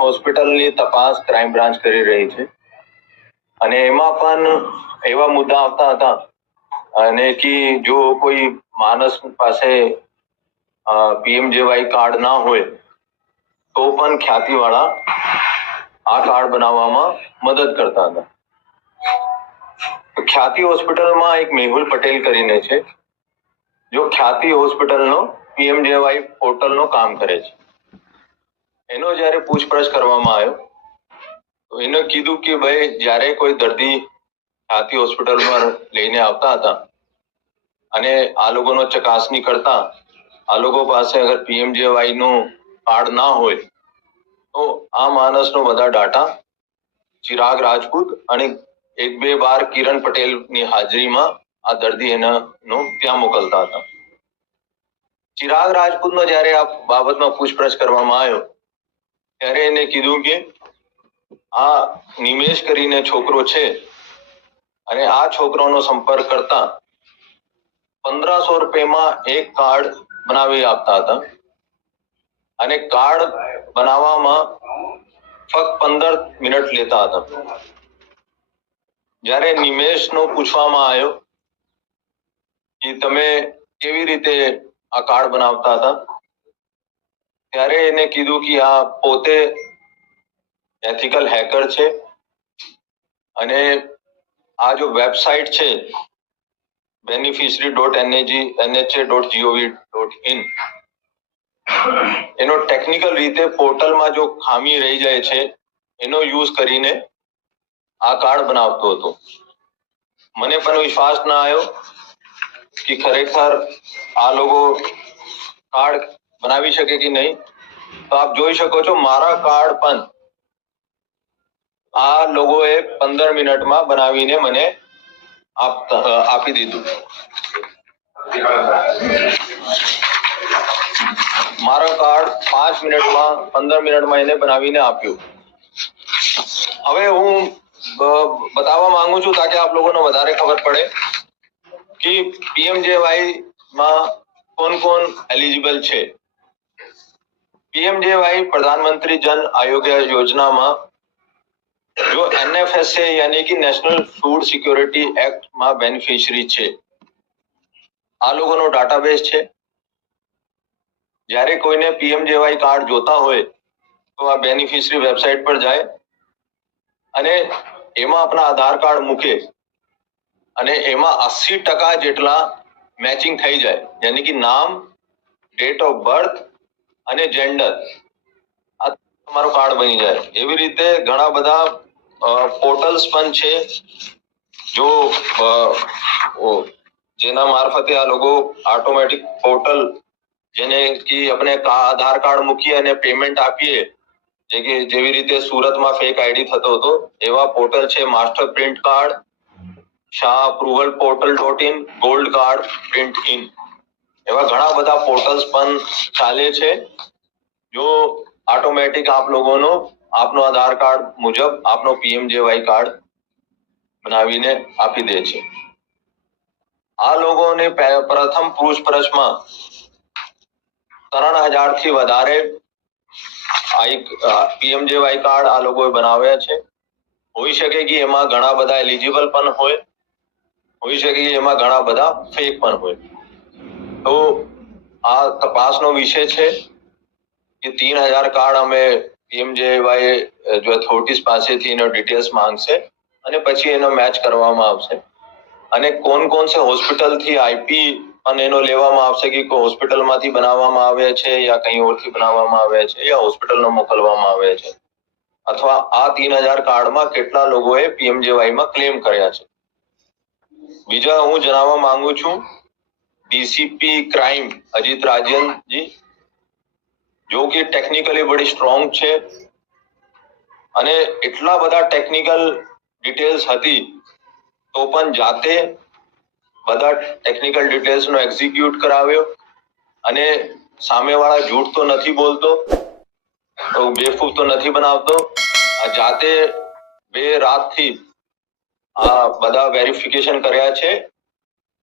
હોસ્પિટલની તપાસ crime branch કરી રહી છે. અને એમાં પણ એવા મુદ્દા આવતા હતા, અને કે જો કોઈ માણસ પાસે પીએમજેવાય કાર્ડ ના હોય, તો પણ ખ્યાતિવાળા આ કાર્ડ બનાવવામાં મદદ કરતા હતા. ખ્યાતિ હોસ્પિટલમાં એક મેહુલ પટેલ કરીને છે, જો ખ્યાતિ હોસ્પિટલનો પીએમજેવાય પોર્ટલનો કામ કરે છે. એનો જ્યારે પૂછપરછ કરવામાં આવ્યો, તો એને કીધું કે ભાઈ, જ્યારે કોઈ દર્દી ખ્યાતિ હોસ્પિટલમાં લઈને આવતા હતા અને આ લોકોનો ચકાસણી કરતા, આ લોકો પાસે અગર પીએમજેવાયનું કાર્ડ ના હોય, તો આ માણસનો બધા ડાટા, ચિરાગ રાજપૂત અને એક બે વાર કિરણ પટેલની હાજરીમાં આ દર્દી એના ત્યાં મોકલતા હતા. ચિરાગ રાજપૂતનો જ્યારે આ બાબતમાં પૂછપરછ કરવામાં આવ્યો ત્યારે એને કીધું કે આ નિમેશ કરીને છોકરો છે અને આ છોકરાનો સંપર્ક કરતા પંદરસો રૂપિયામાં એક કાર્ડ બનાવી આપતા હતા. અને કાર્ડ બનાવવામાં ફક્ત પંદર મિનિટ લેતા હતા. જ્યારે નિમેશનો પૂછવામાં આવ્યો કે તમે કેવી રીતે આ કાર્ડ બનાવતા હતા? ત્યારે એને કીધું કે આ પોતે એથિકલ હેકર છે અને આ જો વેબસાઇટ છે beneficiary dot NAG NHA dot GOV dot in એનો ટેકનિકલ રીતે પોર્ટલમાં જો ખામી રહી જાય છે, એનો યુઝ કરીને આ કાર્ડ બનાવતો હતો. મને પણ વિશ્વાસ ના આવ્યો કે ખરેખર આ લોકો કાર્ડ બનાવી શકે કે નહીં? તો આપ જોઈ શકો છો મારા કાર્ડ પણ આ લોકોએ પંદર મિનિટમાં બનાવીને મને આપી દીધું. મારો કાર્ડ પાંચ મિનિટમાં, પંદર મિનિટમાં એને બનાવીને આપ્યું. હવે હું બતાવવા માંગુ છું તાકે આપ લોકોને વધારે ખબર પડે કે પીએમજેવાયમાં કોણ કોણ એલિજિબલ છે. પીએમજેવાય પ્રધાનમંત્રી જન આરોગ્ય યોજનામાં જો એનએફએસએ યાની કે નેશનલ ફૂડ સિક્યોરિટી એક્ટમાં બેનિફિશિયરી છે. આ લોકોનો ડેટાબેઝ છે. જ્યારે કોઈને પીએમજેવાય કાર્ડ જોતા હોય તો આ બેનિફિશરી વેબસાઇટ પર જાય અને એમાં આપણા આધાર કાર્ડ મૂકે અને એમાં અસી ટકા જેટલા મેચિંગ થઈ જાય. યાની કે નામ ડેટ ઓફ બર્થ અને જેન્ડર આ તમારો કાર્ડ બની જાય. એવી રીતે ઘણા બધા પોર્ટલ્સ પણ છે, જો જેના મારફતે આ લોકો ઓટોમેટિક પોર્ટલ જેને કે આપણે આધાર કાર્ડ મૂકીએ અને પેમેન્ટ આપીએ, જે કે જેવી રીતે સુરતમાં ફેક આઈડી થતો હતો, એવા પોર્ટલ છે master print card Shah approval portal dot in gold card print in એવા ઘણા બધા પોર્ટલ્સ પણ ચાલે છે, જો ઓટોમેટિક આપ લોકોનો, આપનો આધાર કાર્ડ મુજબ આપનો પીએમજેવાય કાર્ડ બનાવીને આપી દે છે. આ લોકોને પ્રથમ પૂછપરછમાં ત્રણ હજારથી વધારે પીએમજેવાય કાર્ડ આ લોકોએ બનાવ્યા છે. હોઈ શકે કે એમાં ઘણા બધા એલિજિબલ પણ હોય, હોઈ શકે કે એમાં ઘણા બધા ફેક પણ હોય. તો આ તપાસનો વિષય છે કે તીન હજાર કાર્ડ અમે પીએમજેવાય જો અથોરિટીઝ પાસેથી એનો ડિટેલ્સ માંગશે અને પછી એનો મેચ કરવામાં આવશે. અને કોણ કોણ છે હોસ્પિટલથી આઈપી અને એનો લેવામાં આવશે કે કોઈ હોસ્પિટલમાંથી બનાવવામાં આવે છે યા કઈ ઓરથી બનાવવામાં આવે છે યા હોસ્પિટલનો મોકલવામાં આવે છે? અથવા આ તીન હજાર કાર્ડમાં કેટલા લોકોએ પીએમજેવાયમાં ક્લેમ કર્યા છે? બીજા હું જણાવવા માંગુ છું ડીસીપી ક્રાઇમ અજીત जी જો કે ટેકનિકલી બડી સ્ટ્રોંગ છે અને એટલા બધા ટેકનિકલ ડિટેલ્સ હતી તો પણ જાતે બધા ટેકનિકલ ડિટેલ્સ નો એક્ઝિક્યુટ કરાવ્યો અને સામેવાળા જૂઠ તો નથી બોલતો તો બેફૂફ તો નથી બનાવતો આ જાતે બે રાતથી આ બધા વેરિફિકેશન કર્યા છે